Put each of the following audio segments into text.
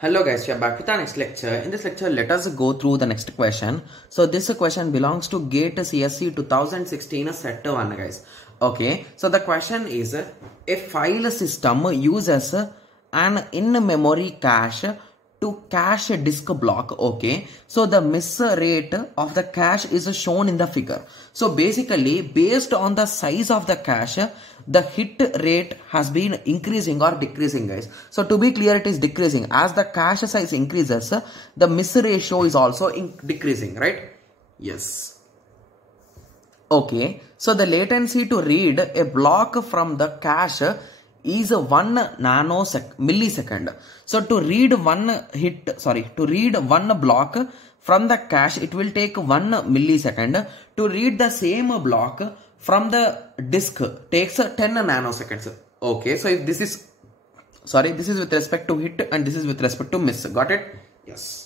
Hello guys, we are back with our next lecture. In this lecture, let us go through the next question. So this question belongs to GATE CSE 2016 set 1 guys. Okay, so the question is a file system uses an in-memory cache to cache a disk block. Okay, so the miss rate of the cache is shown in the figure. So basically based on the size of the cache, the hit rate has been increasing or decreasing guys. So to be clear, it is decreasing. As the cache size increases, the miss ratio is also decreasing, right? Yes. Okay, so the latency to read a block from the cache is 1 millisecond. So to read one block from the cache, it will take 1 millisecond. To read the same block from the disk takes 10 nanoseconds. Okay, so if this is with respect to hit and this is with respect to miss. Got it? Yes.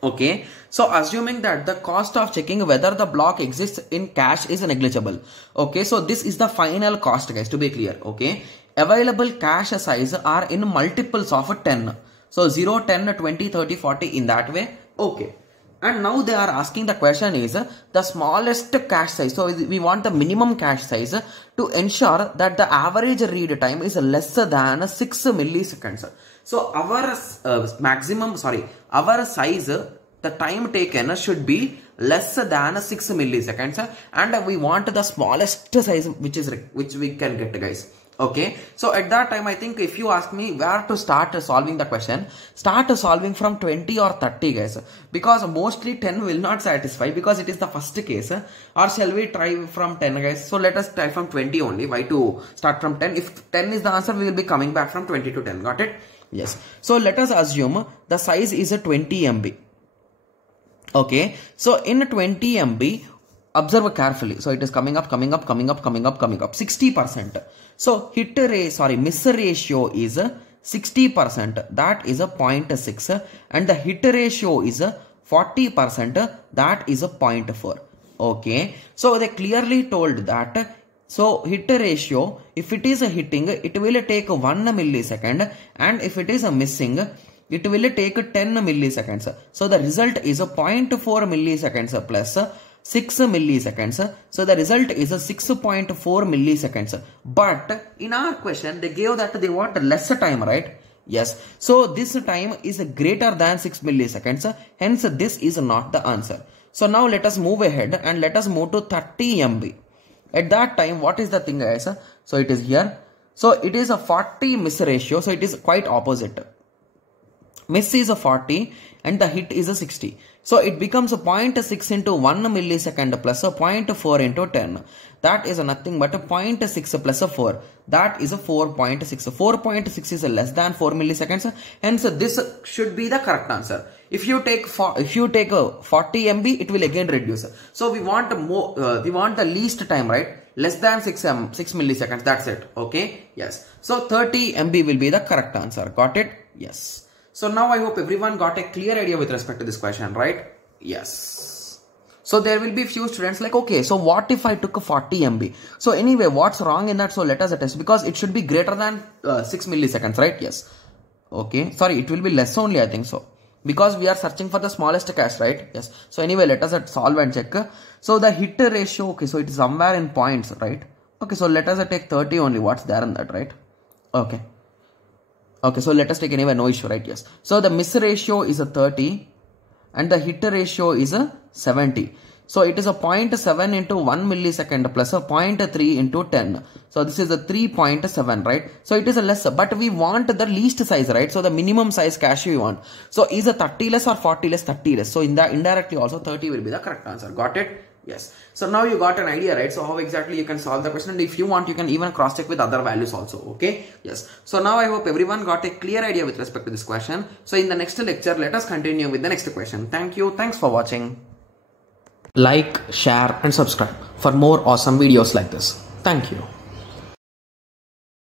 Okay, so assuming that the cost of checking whether the block exists in cache is negligible. Okay, so this is the final cost guys, to be clear. Okay, available cache size are in multiples of 10. So 0, 10, 20, 30, 40 in that way. Okay, and now they are asking, the question is the smallest cache size. So we want the minimum cache size to ensure that the average read time is less than 6 milliseconds. So our our size, the time taken should be less than 6 milliseconds, and we want the smallest size which we can get guys. Okay, so at that time I think if you ask me where to start solving the question, start solving from 20 or 30 guys, because mostly 10 will not satisfy because it is the first case. Or shall we try from 10 guys? So let us try from 20 only. Why to start from 10? If 10 is the answer, we will be coming back from 20 to 10. Got it? Yes. So let us assume the size is a 20 MB. Okay, so in 20 MB, observe carefully. So it is coming up 60%. So miss ratio is 60%, that is a 0.6, and the hit ratio is 40%, that is a 0.4. Okay, so they clearly told that, so hit ratio, if it is a hitting, it will take 1 millisecond, and if it is a missing, it will take 10 milliseconds. So the result is a 0.4 milliseconds plus 6 milliseconds. So the result is a 6.4 milliseconds. But in our question, they gave that they want less time, right? Yes. So this time is greater than 6 milliseconds. Hence, this is not the answer. So now let us move ahead and let us move to 30 MB. At that time, what is the thing guys? So it is here. So it is a 40 miss ratio. So it is quite opposite. Miss is a 40 and the hit is a 60. So it becomes a 0.6 into 1 millisecond plus a 0.4 into 10. That is nothing but a 0.6 plus a 4. That is a 4.6. 4.6 is less than 4 milliseconds. Hence this should be the correct answer. If you take a 40 MB, it will again reduce. So we want more. We want the least time, right? Less than 6 milliseconds. That's it. Okay. Yes. So 30 MB will be the correct answer. Got it? Yes. So now I hope everyone got a clear idea with respect to this question, right? Yes. So there will be few students like, okay, so what if I took a 40 MB? So anyway, what's wrong in that? So let us test, because it should be greater than 6 milliseconds, right? Yes. Okay. Sorry, it will be less only, I think so. Because we are searching for the smallest cache, right? Yes. So anyway, let us solve and check. So the hit ratio, okay, so it is somewhere in points, right? Okay, so let us take 30 only. What's there in that, right? Okay. Okay, so let us take anyway, no issue, right? Yes. So the miss ratio is a 30 and the hit ratio is a 70. So it is a 0.7 into 1 millisecond plus a 0.3 into 10. So this is a 3.7, right? So it is a less, but we want the least size, right? So the minimum size cache we want. So is a 30 less or 40 less? 30 less. So in that indirectly also 30 will be the correct answer. Got it? Yes. So now you got an idea, right? So how exactly you can solve the question, and if you want, you can even cross check with other values also. Okay. Yes. So now I hope everyone got a clear idea with respect to this question. So in the next lecture, let us continue with the next question. Thank you. Thanks for watching. Like, share and subscribe for more awesome videos like this. Thank you.